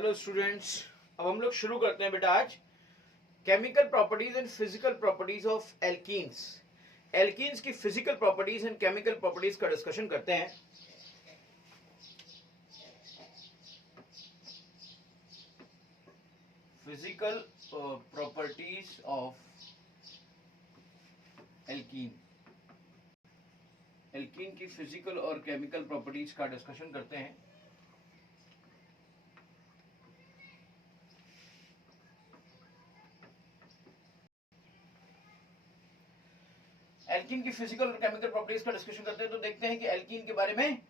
Hello students, अब हम लोग शुरू करते हैं बेटा आज chemical properties and physical properties of alkenes. Alkenes की physical properties and chemical properties का डिस्कशन करते हैं। Physical properties of alkene, alkene की फिजिकल और केमिकल प्रॉपर्टीज का डिस्कशन करते हैं। एल्कीन की फिजिकल और केमिकल प्रॉपर्टीज का डिस्कशन करते हैं तो देखते हैं कि एल्कीन के बारे में।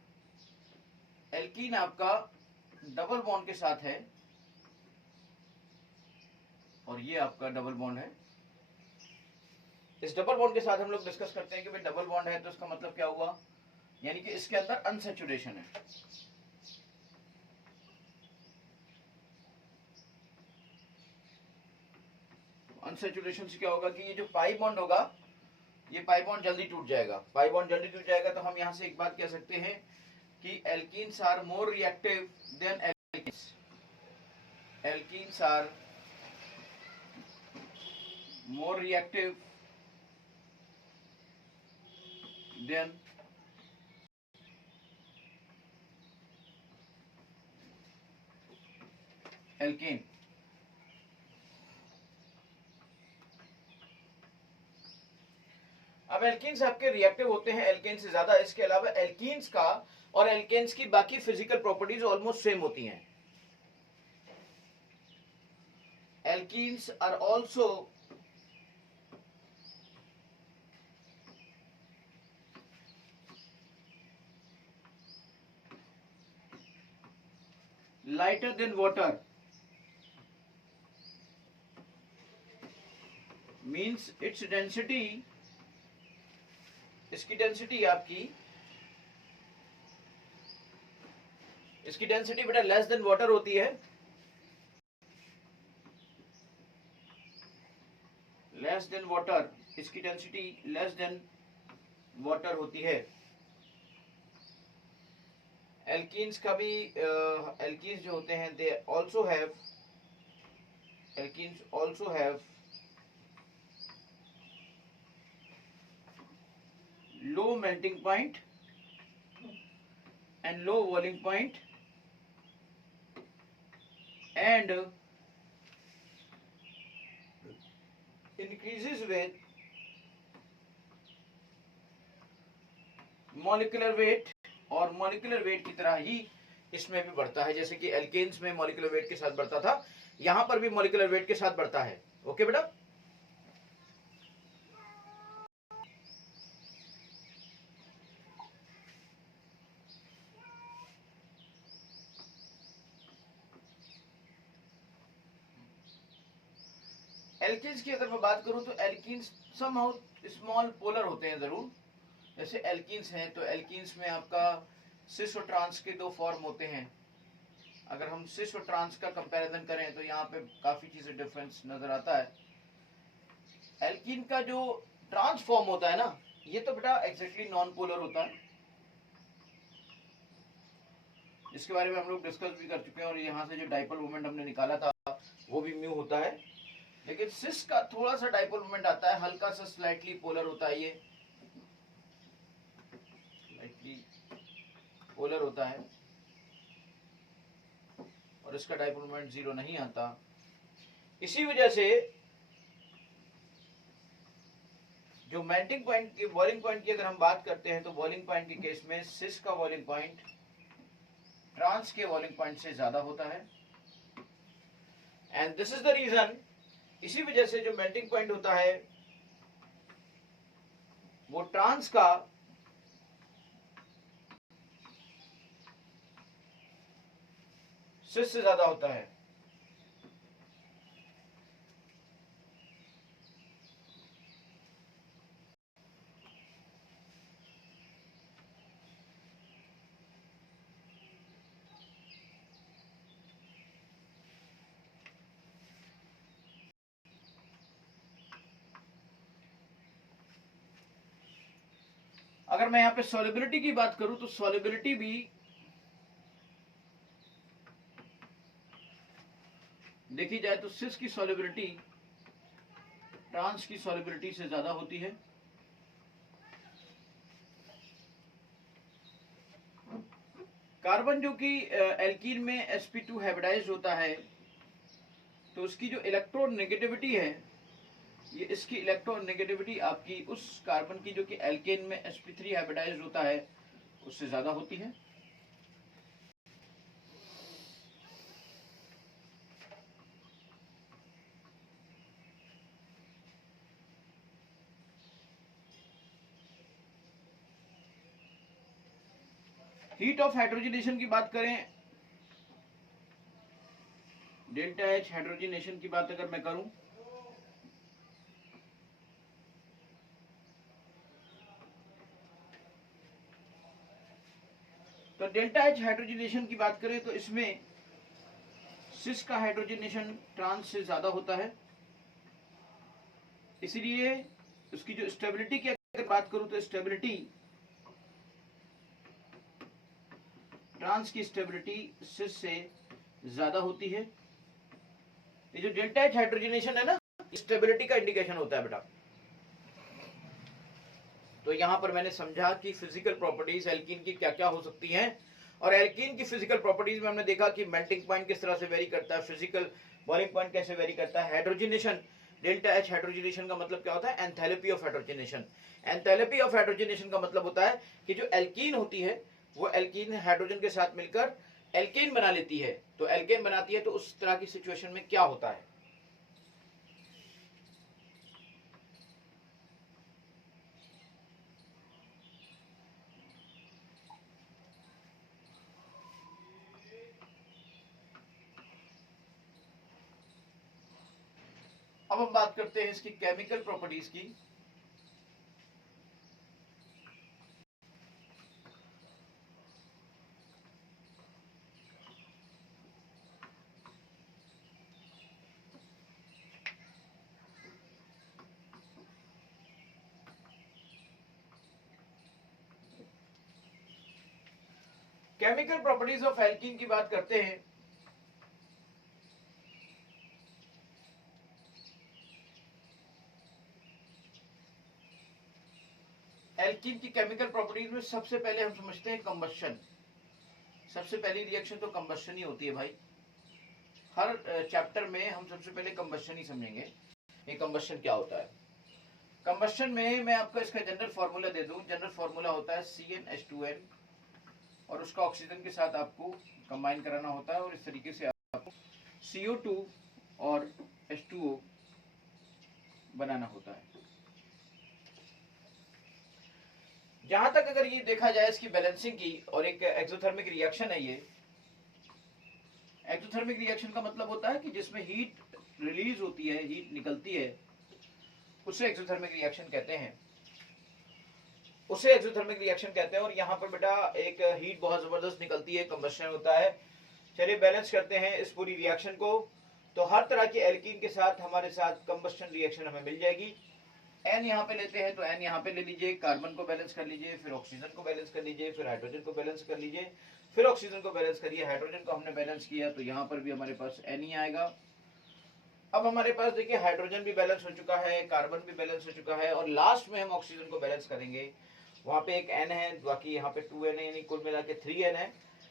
एल्कीन आपका डबल बॉन्ड के साथ है और ये आपका डबल बॉन्ड है। इस डबल बॉन्ड के साथ हम लोग डिस्कस करते हैं कि भाई डबल बॉन्ड है तो इसका मतलब क्या हुआ, यानी कि इसके अंदर अनसैचुरेशन है। अनसैचुरेशन से क्या होगा कि ये जो पाई बॉन्ड होगा, ये पाई बॉन्ड जल्दी टूट जाएगा। पाई बॉन्ड जल्दी टूट जाएगा तो हम यहां से एक बात कह सकते हैं कि alkenes are more reactive than alkenes. Alkenes are more reactive than alkene. अब एल्कीन्स आपके रिएक्टिव होते हैं एल्केन से ज्यादा। इसके अलावा एल्कीन्स का और एल्केन्स की बाकी फिजिकल प्रॉपर्टीज ऑलमोस्ट सेम होती हैं। Alkenes are also lighter than water, means its density, इसकी डेंसिटी आपकी, इसकी डेंसिटी बेटा लेस देन वाटर होती है। लेस देन वाटर, इसकी डेंसिटी लेस देन वाटर होती है। एल्कीन्स का भी एल्कीन्स जो होते हैं they also have, alkenes also have low melting point and low boiling point and increases with molecular weight, और molecular weight की तरह ही इसमें भी बढ़ता है। जैसे कि एल्केन्स में molecular weight के साथ बढ़ता था, यहां पर भी molecular weight के साथ बढ़ता है। ओके बेटा, एल्कीन्स की अगर मैं बात करूं तो एल्कीन्स समहाउ स्मॉल पोलर होते हैं जरूर। जैसे एल्कीन्स हैं तो एल्कीन्स में आपका सिस और ट्रांस के दो फॉर्म होते हैं। अगर हम सिस और ट्रांस का कंपैरिजन करें तो यहाँ पे काफी चीजें डिफरेंस नजर आता है। एल्कीन का जो ट्रांस फॉर्म होता है ना, ये तो बेटा एग्जैक्टली नॉन पोलर होता है, जिसके बारे में हम लोग डिस्कस भी कर चुके हैं। और यहाँ से जो डाइपोल मोमेंट हमने निकाला था वो भी म्यू होता है। लेकिन सिस का थोड़ा सा डाइपोल मोमेंट आता है, हल्का सा स्लाइटली पोलर होता है, ये स्लाइटली पोलर होता है और इसका डाइपोल मोमेंट 0 नहीं आता। इसी वजह से जो मेल्टिंग पॉइंट की, बॉइलिंग पॉइंट की अगर हम बात करते हैं तो बॉइलिंग पॉइंट के केस में सिस का बॉइलिंग पॉइंट ट्रांस के बॉइलिंग पॉइंट से ज्यादा होता है। And this is the reason, इसी वजह से जो मेल्टिंग पॉइंट होता है वो ट्रांस का सिस से ज्यादा होता है। अगर मैं यहां पे सॉल्युबिलिटी की बात करूं तो सॉल्युबिलिटी भी देखी जाए तो सिस की सॉल्युबिलिटी ट्रांस की सॉल्युबिलिटी से ज्यादा होती है। कार्बन जो कि एल्कीन में sp2 हाइब्रिडाइज्ड होता है, तो उसकी जो इलेक्ट्रॉन नेगेटिविटी है, ये इसकी इलेक्ट्रॉन नेगेटिविटी आपकी उस कार्बन की जो कि एल्केन में sp3 हाइब्रिडाइज्ड होता है उससे ज्यादा होती है। हीट ऑफ हाइड्रोजनेशन की बात करें, डेल्टा एच हाइड्रोजनेशन की बात अगर मैं करूं, तो डेल्टा एच हाइड्रोजनेशन की बात करें तो इसमें सिस का हाइड्रोजनेशन ट्रांस से ज्यादा होता है, इसलिए उसकी जो स्टेबिलिटी की अगर बात करूं तो स्टेबिलिटी ट्रांस की स्टेबिलिटी सिस से ज्यादा होती है। ये जो डेल्टा एच हाइड्रोजनेशन है ना, स्टेबिलिटी का इंडिकेशन होता है बेटा। तो यहां पर मैंने समझा कि फिजिकल प्रॉपर्टीज एल्कीन की क्या क्या हो सकती हैं, और एल्कीन की फिजिकल प्रॉपर्टीज में हमने देखा कि मेल्टिंग पॉइंट किस तरह से वेरी करता है, फिजिकल बॉइलिंग पॉइंट कैसे वेरी करता है। हाइड्रोजनेशन, डेल्टा एच हाइड्रोजनेशन का मतलब क्या होता है? Enthalpy of hydrogenation. Enthalpy of hydrogenation का मतलब होता है कि जो एल्कीन होती है वो एल्कीन हाइड्रोजन के साथ मिलकर एल्केन बना लेती है। तो एल्केन बनाती है तो उस तरह की सिचुएशन में क्या होता है? अब हम बात करते हैं इसकी केमिकल प्रॉपर्टीज की। केमिकल प्रॉपर्टीज ऑफ एल्कीन की बात करते हैं। एल्कीन की केमिकल प्रॉपर्टीज में सबसे पहले हम समझते हैं कंबशन। सबसे पहली रिएक्शन तो कंबशन ही होती है भाई। हर चैप्टर में हम सबसे पहले कंबशन ही समझेंगे, ये कंबशन क्या होता है। कंबशन में मैं आपको इसका जनरल फार्मूला दे दूं। जनरल फार्मूला होता है CnH2n, और उसका ऑक्सीजन के साथ आपको कंबाइन कराना होता है, और इस तरीके से आपको CO2 और H2O बनाना होता है। जहां तक अगर ये देखा जाए इसकी बैलेंसिंग की, और एक एक्सोथर्मिक रिएक्शन है ये। एक्सोथर्मिक रिएक्शन का मतलब होता है कि जिसमें हीट रिलीज होती है, हीट निकलती है, उसे एक्सोथर्मिक रिएक्शन कहते हैं। उसे एक्सोथर्मिक रिएक्शन कहते हैं। और यहाँ पर बेटा एक हीट बहुत जबरदस्त निकलती है, कंबशन होता है। चलिए बैलेंस करते हैं इस पूरी रिएक्शन को। तो हर तरह की एल्कीन के साथ हमारे साथ कंबशन रिएक्शन हमें मिल जाएगी। एन यहाँ पे लेते हैं तो एन यहाँ पे ले लीजिए, कार्बन को बैलेंस कर लीजिए, फिर ऑक्सीजन को बैलेंस कर लीजिए, फिर हाइड्रोजन को बैलेंस कर लीजिए, फिर ऑक्सीजन को बैलेंस करिए। हाइड्रोजन को हमने बैलेंस किया तो यहाँ पर भी हमारे पास एन ही आएगा। अब हमारे पास देखिए हाइड्रोजन भी बैलेंस हो चुका है, कार्बन भी बैलेंस हो चुका है, और लास्ट में हम ऑक्सीजन को बैलेंस करेंगे। वहां पे एक एन है, बाकी यहाँ पे 2n है, यानी कुल मिला के 3n है।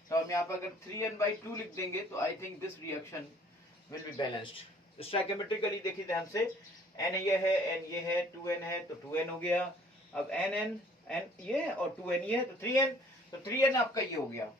तो हम यहाँ पर अगर 3n/2 लिख देंगे तो I think this reaction will be balanced. Stoichiometrically देखिए ध्यान से, n ये है, n ये है, 2n है तो 2n हो गया। अब n ये और 2n ये है तो 3n, तो 3n आपका ये हो गया।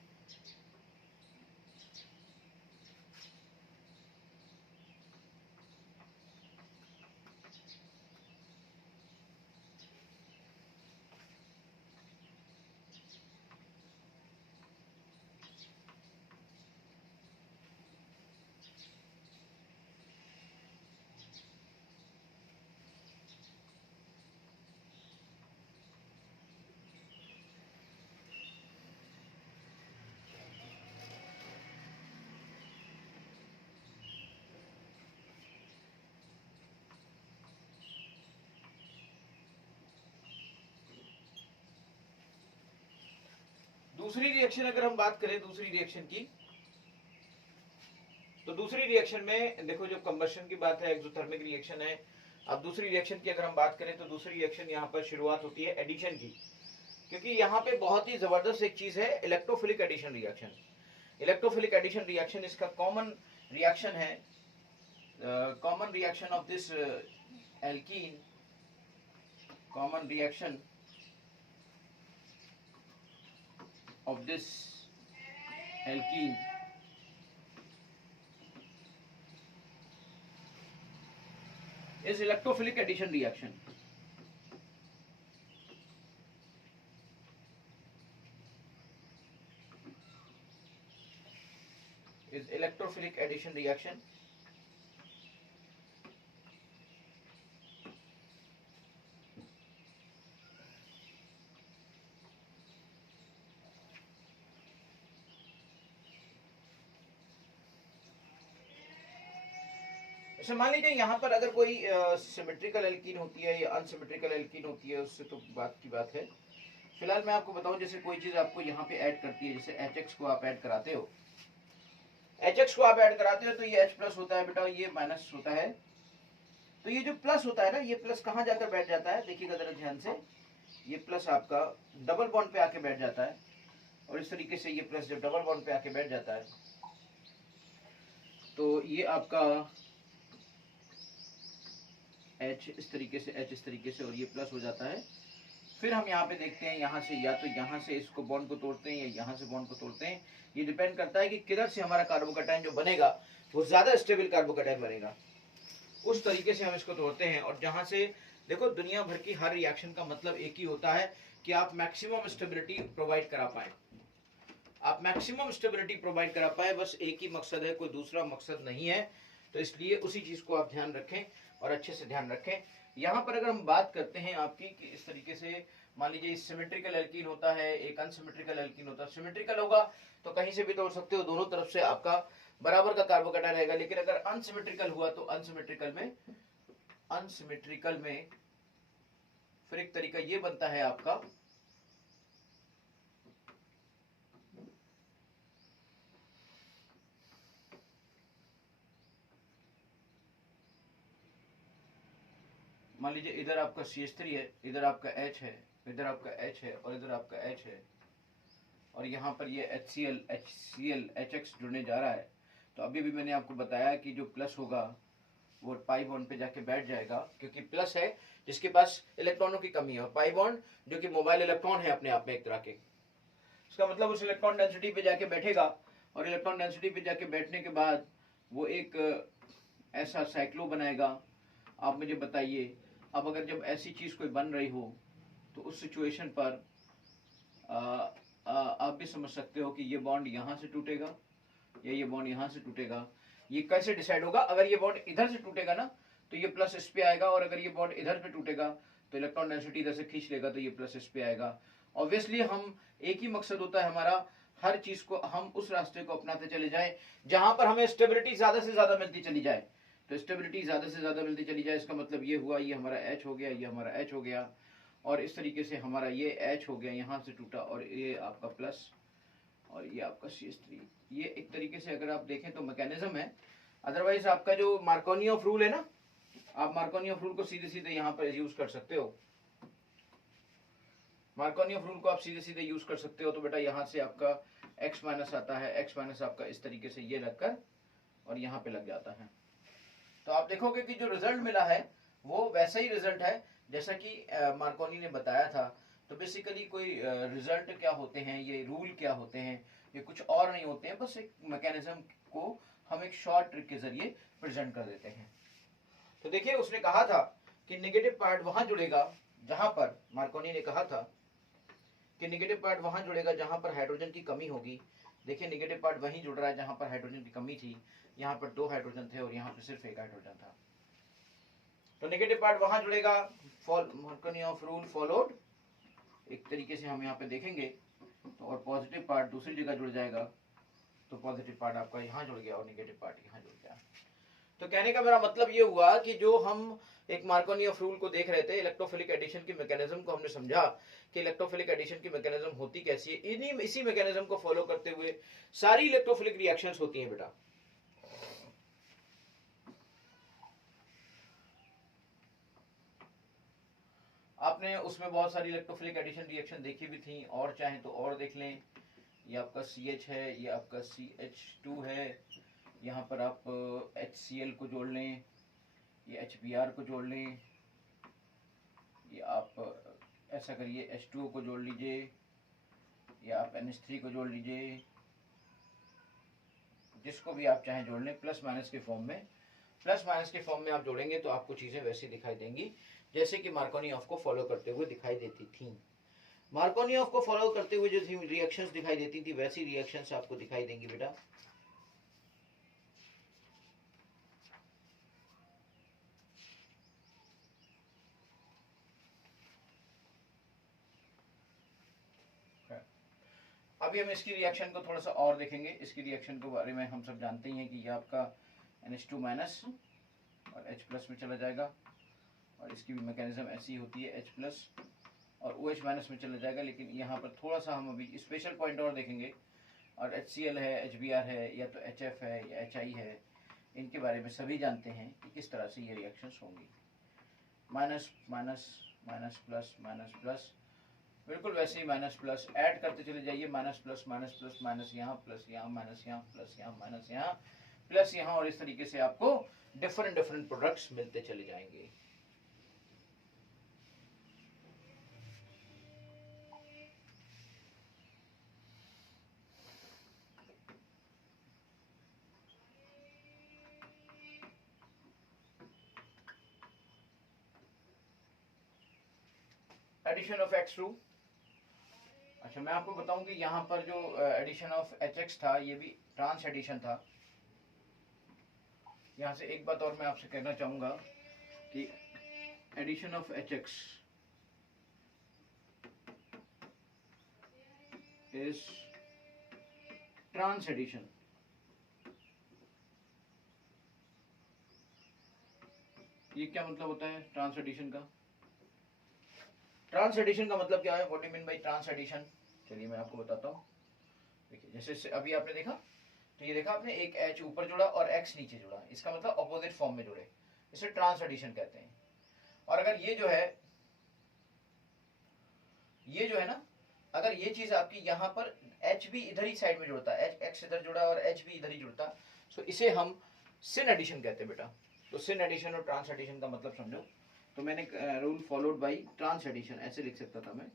दूसरी रिएक्शन अगर हम बात करें, दूसरी रिएक्शन की, तो दूसरी रिएक्शन में देखो, जब कंबशन की बात है, एक्सोथर्मिक रिएक्शन है। अब दूसरी रिएक्शन की अगर हम बात करें तो दूसरी रिएक्शन यहाँ पर शुरुआत होती है एडिशन की, क्योंकि यहाँ पे बहुत ही जबरदस्त एक चीज है, electrophilic addition reaction. Electrophilic addition reaction इसका कॉमन रिएक्शन है, common reaction of this alkene, common reaction of this alkene is electrophilic addition reaction. Is electrophilic addition reaction. अच्छा, मान लीजिए यहाँ पर अगर कोई सिमेट्रिकल एल्कीन होती है या अनसिमेट्रिकल एल्कीन होती है, उससे तो बात की बात है। फिलहाल मैं आपको बताऊं, जैसे कोई चीज आपको यहाँ पे ऐड करती है, जैसे HX को आप ऐड कराते हो, HX को आप ऐड कराते हो तो ये H प्लस होता है बेटा, ये माइनस होता है। तो ये जो प्लस होता है ना, ये प्लस कहाँ जाकर बैठ जाता है, देखिएगा जरा ध्यान से, ये प्लस आपका डबल बॉन्ड पे आके बैठ जाता है, और इस तरीके से ये प्लस जब डबल बॉन्ड पे आके बैठ जाता है तो ये आपका H इस तरीके से, H इस तरीके से, और ये प्लस हो जाता है। फिर हम यहाँ पे देखते हैं, यहाँ से या तो यहाँ से इसको बॉन्ड को तोड़ते हैं या यहाँ से बॉन्ड को तोड़ते हैं। ये डिपेंड करता है कि किधर से हमारा कार्बोकैटायन जो बनेगा वो ज्यादा स्टेबल कार्बोकैटायन बनेगा, उस तरीके से हम इसको तोड़ते हैं। और जहाँ से देखो, दुनिया भर की हर रिएक्शन का मतलब एक ही होता है कि आप मैक्सिमम स्टेबिलिटी प्रोवाइड करा पाए, आप मैक्सिमम स्टेबिलिटी प्रोवाइड करा पाए, बस एक ही मकसद है, कोई दूसरा मकसद नहीं है। तो इसलिए उसी चीज को आप ध्यान रखें और अच्छे से ध्यान रखें। यहाँ पर अगर हम बात करते हैं आपकी कि इस तरीके से, मान लीजिए सिमेट्रिकल एल्कीन होता है, एक अनसिमेट्रिकल एल्कीन होता है। सिमेट्रिकल होगा तो कहीं से भी तोड़ सकते हो, दोनों तरफ से आपका बराबर का कार्बोकैटायन रहेगा। लेकिन अगर अनसिमेट्रिकल हुआ तो अनसिमेट्रिकल में फिर एक तरीका ये बनता है आपका, मान लीजिए इधर आपका CH3 है, इधर आपका H है, इधर आपका H है और इधर आपका H है, और यहाँ पर ये HCl HX जुड़ने जा रहा है। तो अभी भी मैंने आपको बताया कि जो प्लस होगा वो पाई बॉन्ड पे जाके बैठ जाएगा, क्योंकि प्लस है जिसके पास इलेक्ट्रॉनों की कमी है, और पाई बॉन्ड जो कि मोबाइल इलेक्ट्रॉन है अपने आप में एक तरह के, इसका मतलब उस इलेक्ट्रॉन डेंसिटी पे जाके बैठेगा, और इलेक्ट्रॉन डेंसिटी पे जाके बैठने के बाद वो एक ऐसा साइक्लो बनाएगा। आप मुझे बताइए, अब अगर जब ऐसी चीज कोई बन रही हो तो उस सिचुएशन पर आप भी समझ सकते हो कि ये बॉन्ड यहाँ से टूटेगा या ये बॉन्ड यहाँ से टूटेगा। ये कैसे डिसाइड होगा, अगर ये बॉन्ड इधर से टूटेगा ना तो ये प्लस इस पे आएगा, और अगर ये बॉन्ड इधर पे टूटेगा तो इलेक्ट्रॉन डेंसिटी इधर से खींच लेगा तो ये प्लस इस पे आएगा। ऑब्वियसली हम एक ही मकसद होता है हमारा, हर चीज को हम उस रास्ते को अपनाते चले जाएं जहां पर हमें स्टेबिलिटी ज्यादा से ज्यादा मिलती चली जाए। तो स्टेबिलिटी ज्यादा से ज्यादा मिलती चली जाए, इसका मतलब ये हुआ, ये हमारा H हो गया, ये हमारा H हो गया, और इस तरीके से हमारा ये H हो गया, यहाँ से टूटा, और ये आपका प्लस और ये आपका CH3। ये एक तरीके से अगर आप देखें तो मैकेनिज्म है। अदरवाइज आपका जो मार्कोनी ऑफ रूल है ना, आप मार्कोनी ऑफ रूल को सीधे सीधे यहाँ पर यूज कर सकते हो, मार्कोनी ऑफ रूल को आप सीधे सीधे यूज कर सकते हो। तो बेटा यहाँ से आपका X माइनस आता है, X माइनस आपका इस तरीके से ये लगकर और यहाँ पे लग जाता है। तो आप देखोगे कि जो रिजल्ट मिला है वो वैसा ही रिजल्ट है जैसा कि मार्कोनी ने बताया था। तो बेसिकली कोई रिजल्ट क्या होते हैं, ये रूल क्या होते हैं, ये कुछ और नहीं होते हैं, बस एक मैकेनिज्म को हम एक शॉर्ट ट्रिक के जरिए प्रेजेंट कर देते हैं। तो देखिए, उसने कहा था कि नेगेटिव पार्ट वहां जुड़ेगा जहां पर, मार्कोनी ने कहा था कि नेगेटिव पार्ट वहां जुड़ेगा जहां पर हाइड्रोजन की कमी होगी। देखिए, नेगेटिव पार्ट वहीं जुड़ रहा है जहां पर हाइड्रोजन की कमी थी, यहाँ पर 2 हाइड्रोजन थे और यहाँ पर सिर्फ 1 हाइड्रोजन था। तो नेगेटिव पार्ट वहां जुड़ेगा, मार्कोनी ऑफ रूल फॉलोड, एक तरीके से हम यहाँ पे देखेंगे तो, और पॉजिटिव पार्ट दूसरी जगह जुड़ जाएगा। तो पॉजिटिव पार्ट आपका यहाँ जुड़ गया और नेगेटिव पार्ट यहाँ जुड़ गया। तो कहने का मेरा मतलब ये हुआ कि जो हम एक मार्कोनी ऑफ रूल को देख रहे थे, इलेक्ट्रोफिलिक एडिशन की मैकेनिज्म को हमने समझा कि इलेक्ट्रोफिलिक एडिशन की मैकेनिज्म होती कैसी है। इसी मैकेनिज्म को फॉलो करते हुए सारी इलेक्ट्रोफिलिक रिएक्शंस होती हैं बेटा। आपने उसमें बहुत सारी इलेक्ट्रोफिलिक एडिशन रिएक्शन देखी भी थी, और चाहे तो और देख लें। ये आपका CH है, ये आपका CH2 है, यहाँ पर आप HCl को जोड़ लें, ये HBr को जोड़ लें, ये आप ऐसा करिए H2O को जोड़ लीजिए, या आप NH3 को जोड़ लीजिए, जिसको भी आप चाहें जोड़ लें, प्लस माइनस के फॉर्म में। प्लस माइनस के फॉर्म में आप जोड़ेंगे तो आपको चीज़ें वैसी दिखाई देंगी जैसे कि मार्कोनियोफ को फॉलो करते हुए दिखाई देती थी। मार्कोनियोफ को फॉलो करते हुए जो रिएक्शंस दिखाई देती थी वैसी रिएक्शंस आपको दिखाई देंगी बेटा। अभी हम इसकी रिएक्शन को थोड़ा सा और देखेंगे। इसकी रिएक्शन के बारे में हम सब जानते ही हैं कि ये आपका NH2 माइनस और H प्लस में चला जाएगा, और इसकी भी मैकेनिज्म ऐसी होती है, H प्लस और OH माइनस में चला जाएगा। लेकिन यहाँ पर थोड़ा सा हम अभी स्पेशल पॉइंट और देखेंगे, और HCl है, HBr है, या तो HF है या HI है, इनके बारे में सभी जानते हैं कि किस तरह से ये रिएक्शंस होंगी। Minus minus minus plus minus plus, बिल्कुल वैसे ही माइनस प्लस ऐड करते चले जाइए, minus plus minus plus, minus यहाँ प्लस यहाँ, माइनस यहाँ प्लस यहाँ, माइनस यहाँ प्लस यहाँ, और इस तरीके से आपको डिफरेंट डिफरेंट प्रोडक्ट्स मिलते चले जाएंगे। Addition of X2। अच्छा, मैं आपको बताऊं कि यहाँ पर जो एडिशन ऑफ HX था ये भी ट्रांस एडिशन था। यहाँ से एक बात और मैं आपसे कहना चाहूंगा कि addition of HX is trans addition. ये क्या मतलब होता है ट्रांस एडिशन का? ट्रांस एडिशन का मतलब क्या है? What do mean by trans addition? चलिए मैं आपको बताता हूँ। देखिए, जैसे अभी आपने देखा, तो ये देखा आपने, एक H ऊपर जुड़ा और X नीचे जुड़ा, इसका मतलब ऑपोजिट फॉर्म में जुड़े, इसे ट्रांस एडिशन कहते हैं। और अगर ये जो है ना, अगर ये चीज आपकी यहाँ पर H भी इधर ही साइड में जुड़ता है, X इधर जुड़ा और H भी इधर ही जुड़ता, तो इसे हम सिन एडिशन कहते हैं बेटा। तो सिन एडिशन और ट्रांस एडिशन का मतलब समझो। तो मैंने rule followed by trans addition ऐसे लिख सकता था मैं।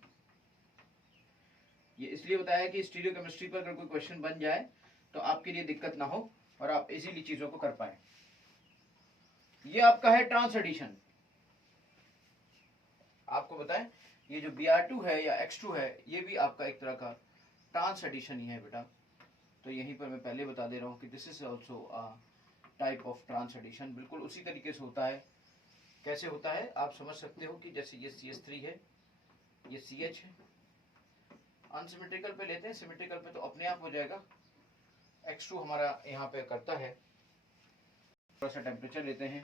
ये इसलिए बताया कि स्टीरियो केमिस्ट्री पर अगर कोई क्वेश्चन बन जाए तो आपके लिए दिक्कत ना हो और आप इजीली चीजों को कर पाए। ये आपका है ट्रांस एडिशन। आपको बताएं, ये जो Br2 है या X2 है, ये भी आपका एक तरह का ट्रांस एडिशन ही है बेटा। तो यहीं पर मैं पहले बता दे रहा हूं कि this is also a type of trans addition. बिल्कुल उसी तरीके से होता है। कैसे होता है आप समझ सकते हो कि जैसे ये CH3 है, ये CH है, अनसिमेट्रिकल पे लेते हैं, सिमेट्रिकल पे तो अपने आप हो जाएगा। X2 हमारा यहाँ पे करता है, थोड़ा सा टेम्परेचर लेते हैं,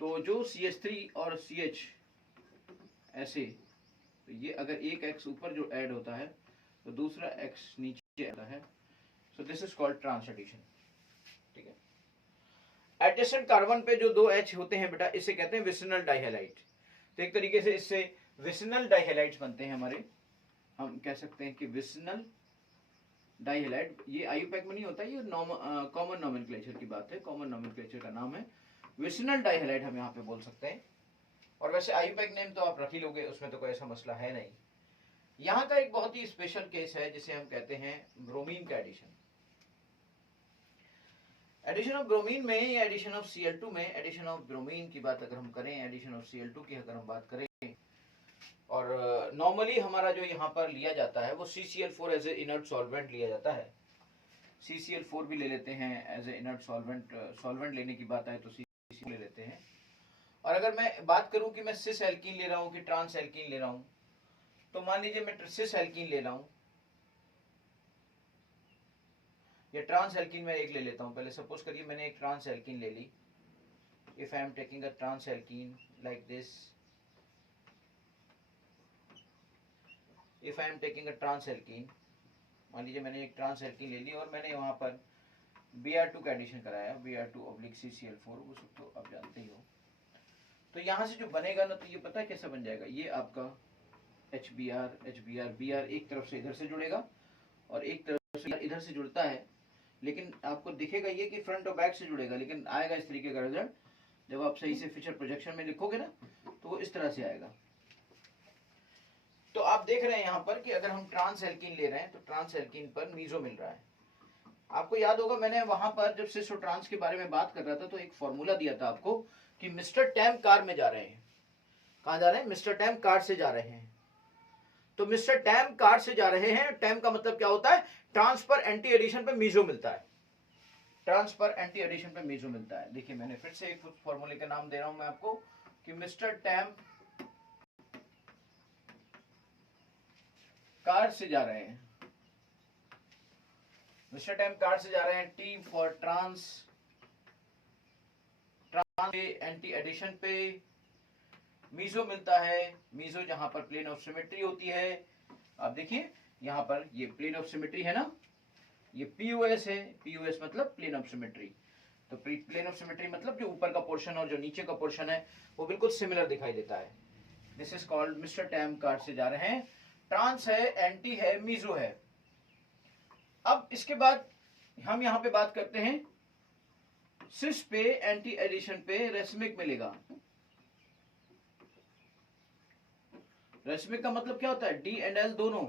तो जो CH3 और CH ऐसे, तो ये अगर एक X ऊपर जो ऐड होता है तो दूसरा X नीचे आता है, so this is called trans addition. ठीक है। एडजेसेंट कार्बन पे जो दो H होते हैं बेटा, इसे कहते हैं विसिनल डाइहैलाइड। तो एक तरीके से इससे विसिनल डाइहैलाइड्स बनते हैं हमारे। हम कह सकते हैं कि विसिनल डाइहैलाइड, ये आईयूपैक में नहीं होता, ये कॉमन नोमेनक्लेचर की बात है, कॉमन नोमेनक्लेचर का नाम है विसिनल डाइहैलाइड, हम यहाँ पे बोल सकते हैं। और वैसे आईयूपैक नेम तो आप रख ही लोगे, उसमें तो कोई ऐसा मसला है नहीं। यहाँ का एक बहुत ही स्पेशल केस है जिसे हम कहते हैं ब्रोमीन का एडिशन। एडिशन ऑफ ब्रोमीन में या एडिशन ऑफ Cl2 में, एडिशन ऑफ ब्रोमीन की बात अगर हम करें, एडिशन ऑफ Cl2 की अगर हम बात करें, और नॉर्मली हमारा जो यहाँ पर लिया जाता है वो CCl4 as a inert solvent लिया जाता है। CCl4 भी ले लेते हैं as a inert solvent. Solvent लेने की बात आए तो CCl ले लेते हैं। और अगर मैं बात करूं कि मैं सिस एल्कीन ले रहा हूं कि ट्रांस एल्कीन ले रहा हूं, तो मान लीजिए मैं सिस एल्कीन ले रहा हूं या ट्रांस एल्कीन मैं एक ले लेता हूं। पहले सपोज करिए मैंने एक ट्रांस एल्कीन ले ली। If I am taking a trans alkene like this, if I am taking a trans alkene, मान लीजिए मैंने एक ट्रांस एल्कीन ले ली और मैंने वहां पर Br2 का एडिशन कराया, Br2 / CCl4, वो सब तो आप जानते ही हो। तो यहां से जो बनेगा ना, तो ये पता है कैसे बन जाएगा, ये आपका HBr Br एक तरफ से इधर से जुड़ेगा और एक तरफ से इधर से जुड़ता है, लेकिन आपको दिखेगा ये कि फ्रंट और बैक से जुड़ेगा, लेकिन आएगा इस तरीके का रिजल्ट जब आप सही से फीचर प्रोजेक्शन में लिखोगे ना, तो वो इस तरह से आएगा। तो आप देख रहे हैं यहाँ पर कि अगर हम ट्रांस एल्कीन ले रहे हैं तो ट्रांस एल्कीन पर मीजो मिल रहा है। आपको याद होगा मैंने वहां पर जब सिस और ट्रांस के बारे में बात कर रहा था तो एक फॉर्मूला दिया था आपको कि मिस्टर टैम कार में जा रहे हैं। कहां जा रहे हैं? मिस्टर टैम कार से जा रहे हैं। तो मिस्टर टैम कार से जा रहे हैं, टैम का मतलब क्या होता है? ट्रांस पर एंटी एडिशन पे मीजो मिलता है, ट्रांस पर एंटी एडिशन पे मीजो मिलता है। देखिए मैंने फिर से एक फॉर्मूले का नाम दे रहा हूं मैं आपको कि मिस्टर टैम कार से जा रहे हैं, मिस्टर टैम कार से जा रहे हैं। टी फॉर ट्रांस, ट्रांस पे एंटी एडिशन पे मीजो मिलता है। मीजो जहां पर प्लेन ऑफ सिमेट्री होती है, आप देखिए यहां पर ये प्लेन ऑफ सिमेट्री है ना, ये पीओएस है, पीओएस मतलब प्लेन ऑफ सिमेट्री। तो प्लेन ऑफ सिमेट्री मतलब जो ऊपर का पोर्शन और जो नीचे का पोर्शन है वो बिल्कुल सिमिलर दिखाई देता है। This is called mister time car से जा रहे हैं, ट्रांस है, एंटी है, मीजो है। अब इसके बाद हम यहां पे बात करते हैं सिस पे एंटी एडिशन पे रेसमिक मिलेगा। रेसमिक का मतलब क्या होता है? डी एंड एल दोनों।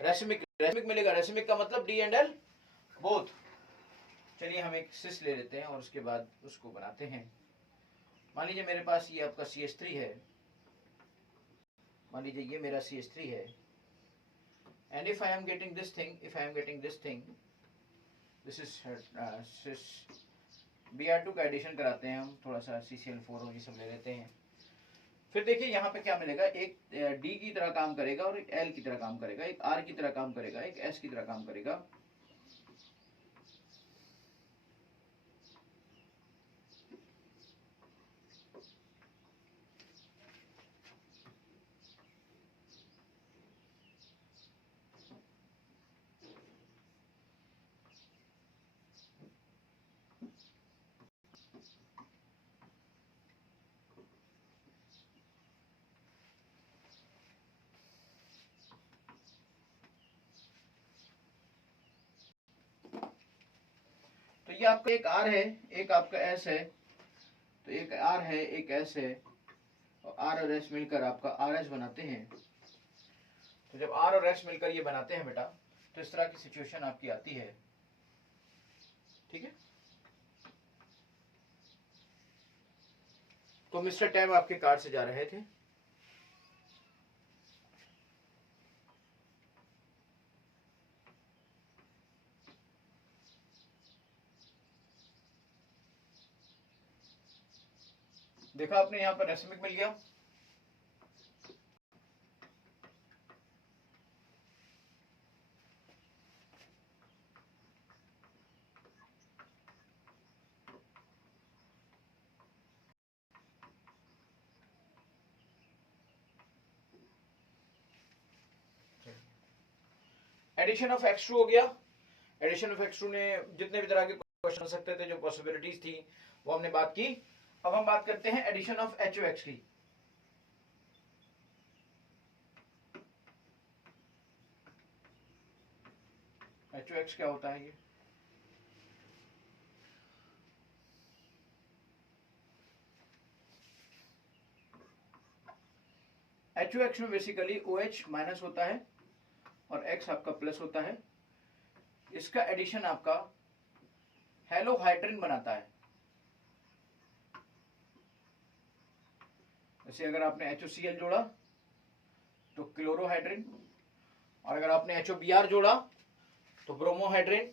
रेसमिक मिलेगा, रेसमिक का मतलब डी एंड एल बोथ। चलिए हम एक सिस ले लेते हैं और उसके बाद उसको बनाते हैं। मान लीजिए मेरे पास ये आपका CH3 है, मान लीजिए ये मेरा CH3 है, and if I am getting this thing, this is cis Br2 का एडिशन कराते हैं हम, थोड़ा सा CCl4 और ये सब ले लेते हैं। फिर देखिए यहाँ पे क्या मिलेगा, एक D की तरह काम करेगा और एक L की तरह काम करेगा, एक R की तरह काम करेगा, एक S की तरह काम करेगा। तो ये आपका एक R है, एक आपका S है, तो एक R है, एक S है, और R और S मिलकर आपका RS बनाते हैं। तो जब R और S मिलकर ये बनाते हैं बेटा, तो इस तरह की सिचुएशन आपकी आती है। ठीक है, तो मिस्टर टैम आपके कार से जा रहे थे, देखा आपने यहां पर रेसमिक मिल गया। एडिशन ऑफ X2 हो गया। एडिशन ऑफ X2 ने जितने भी तरह के क्वेश्चन हो सकते थे, जो पॉसिबिलिटीज थी, वो हमने बात की। अब हम बात करते हैं एडिशन ऑफ HOX की। HOX क्या होता है? ये HOX में बेसिकली OH माइनस होता है और X आपका प्लस होता है। इसका एडिशन आपका हेलोहाइड्रिन बनाता है। जैसे अगर आपने HOCl जोड़ा तो क्लोरोहाइड्रिन, और अगर आपने HOBr जोड़ा तो ब्रोमोहाइड्रिन,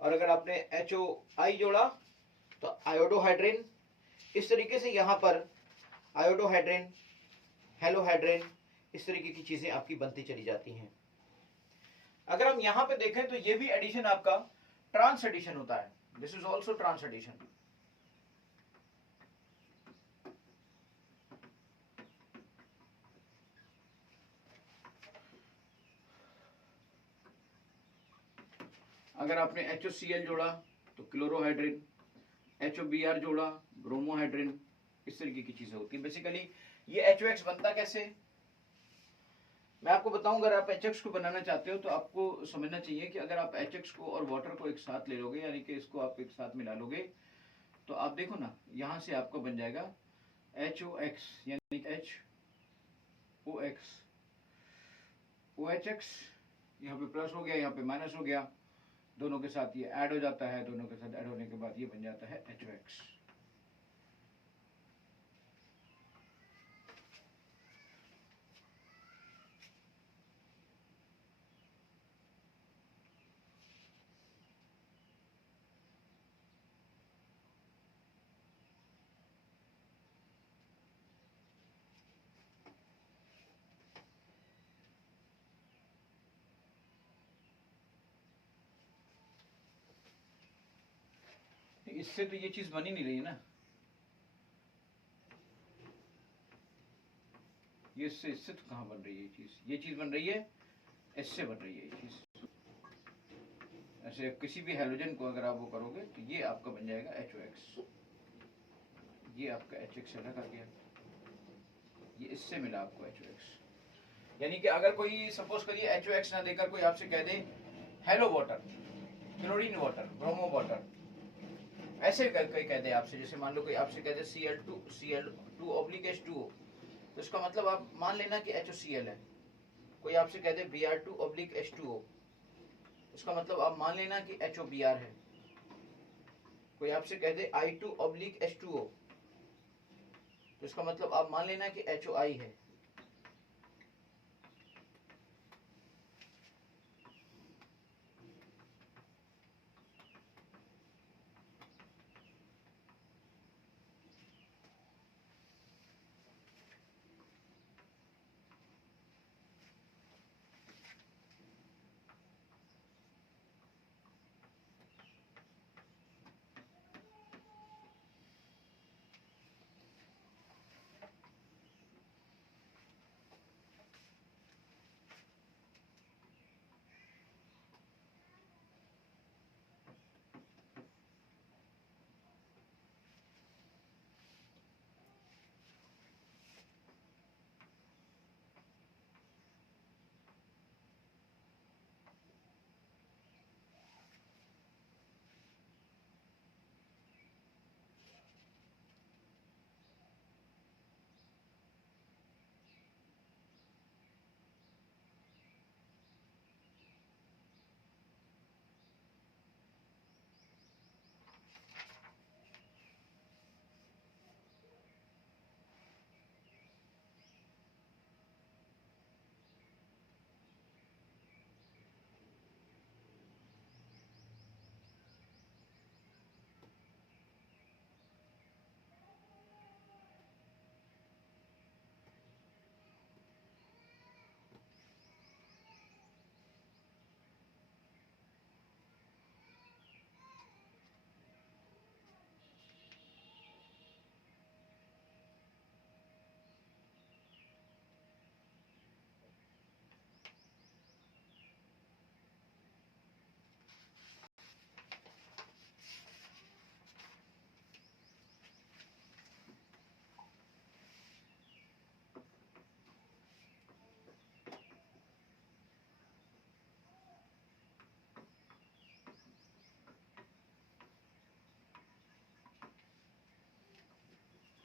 और अगर आपने HOI जोड़ा तो आयोडोहाइड्रिन। इस तरीके से यहां पर आयोडोहाइड्रिन, हेलोहाइड्रिन, इस तरीके की चीजें आपकी बनती चली जाती हैं। अगर हम यहां पे देखें तो ये भी एडिशन आपका ट्रांस एडिशन होता है। This is also trans addition. अगर आपने HOCl जोड़ा तो क्लोरोहाइड्रिन, HOBr जोड़ा ब्रोमोहाइड्रिन, इस तरीके की चीजें होती है। बेसिकली ये HOX बनता कैसे, मैं आपको बताऊं। अगर आप HX को बनाना चाहते हो तो आपको समझना चाहिए कि अगर आप HX को और वाटर को एक साथ ले लोगे, यानी कि इसको आप एक साथ मिला लोगे, तो आप देखो ना यहां से आपको बन जाएगा HOX, यानी HOX, OHX, यहाँ पे प्लस हो गया, यहाँ पे माइनस हो गया, दोनों के साथ ये ऐड हो जाता है, दोनों के साथ ऐड होने के बाद ये बन जाता है HOX। इससे तो ये चीज बन ही नहीं रही है ना, ये इससे तो कहाँ बन रही है ये चीज बन रही है, इससे बन रही है ये चीज। ऐसे किसी भी हैलोजन को अगर आप वो करोगे तो ये आपका बन जाएगा HOX, ये आपका HX अलग आ गया, ये इससे मिला आपको HOX। यानी कि अगर कोई सपोज करिए HOX ना देकर कोई आपसे कह दे halo water, chlorine water, bromo water, ऐसे कोई कह दे आपसे, जैसे मान लो कोई आपसे कह दे Cl2/H2O, तो इसका मतलब आप मान लेना कि HOCl है। कोई आपसे कह दे Br2/H2O, इसका मतलब आप मान लेना कि HOBr है। कोई आपसे कह दे I2/H2O, तो इसका मतलब आप मान लेना कि HOI है।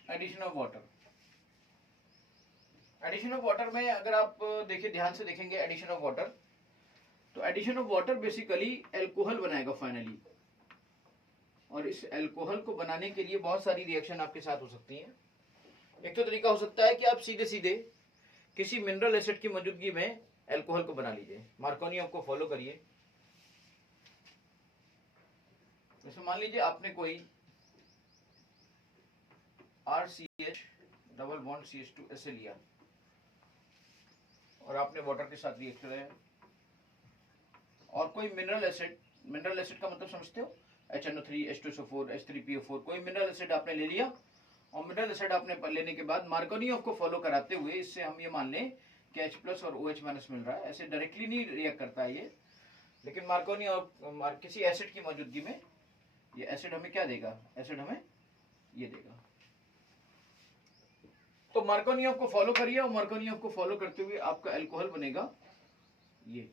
Addition of water, addition of water में अगर आप देखिए, ध्यान से देखेंगे एडिशन ऑफ वाटर, तो addition of water basically alcohol बनाएगा फाइनली। और इस एल्कोहल को बनाने के लिए बहुत सारी रिएक्शन आपके साथ हो सकती हैं। एक तो तरीका हो सकता है कि आप सीधे सीधे किसी मिनरल एसिड की मौजूदगी में एल्कोहल को बना लीजिए। मार्कोनियम को फॉलो करिए। जैसे मान लीजिए आपने कोई RCH डबल बॉन्ड CH2 ऐसे लिया और आपने वाटर के साथ रिएक्ट कराया, और कोई मिनरल एसिड का मतलब समझते हो, HNO3, H2SO4, H3PO4, कोई मिनरल एसिड आपने ले लिया, और मिनरल एसिड आपने लेने के बाद मार्कोनियम को फॉलो कराते हुए इससे हम ये मान लें कि H+ और OH- मिल रहा है। ऐसे डायरेक्टली नहीं रिएक्ट करता है ये, लेकिन मार्कोनियम किसी एसिड की मौजूदगी में ये एसिड हमें क्या देगा, एसिड हमें ये देगा। तो मार्कोनियोव को फॉलो करिए और मार्कोनियोव को फॉलो करते हुए आपका अल्कोहल बनेगा ये,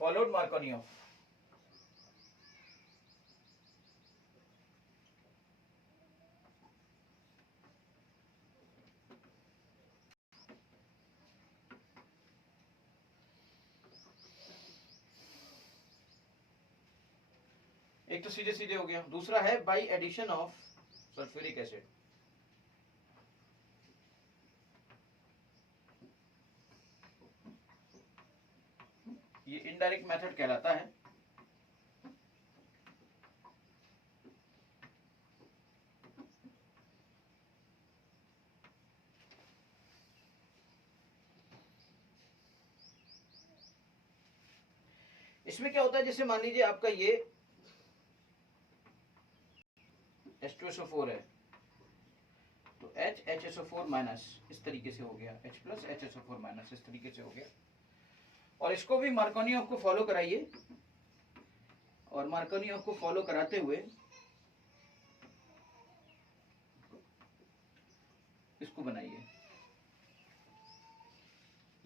फॉलोड मार्कोनियोव। एक तो सीधे सीधे हो गया, दूसरा है by addition of sulphuric acid. ये इनडायरेक्ट मेथड कहलाता है। इसमें क्या होता है, जैसे मान लीजिए आपका ये H2SO4 है, तो HHSO4 माइनस इस तरीके से हो गया, H प्लस HSO4 माइनस इस तरीके से हो गया। और इसको भी मार्कोनियोव को फॉलो कराइए, और मार्कोनियोव को फॉलो कराते हुए इसको बनाइए।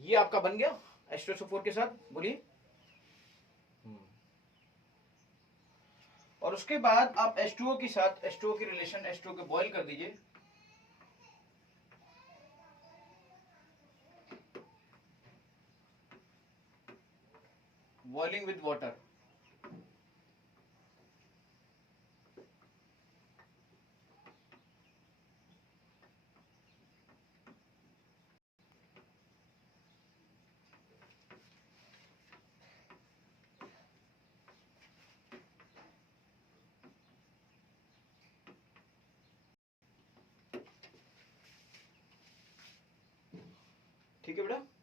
ये आपका बन गया H2SO4 के साथ, बोलिए। और उसके बाद आप H2O के साथ H2O की रिलेशन H2O के बॉयल कर दीजिए। Boiling with water. ठीक है बेटा।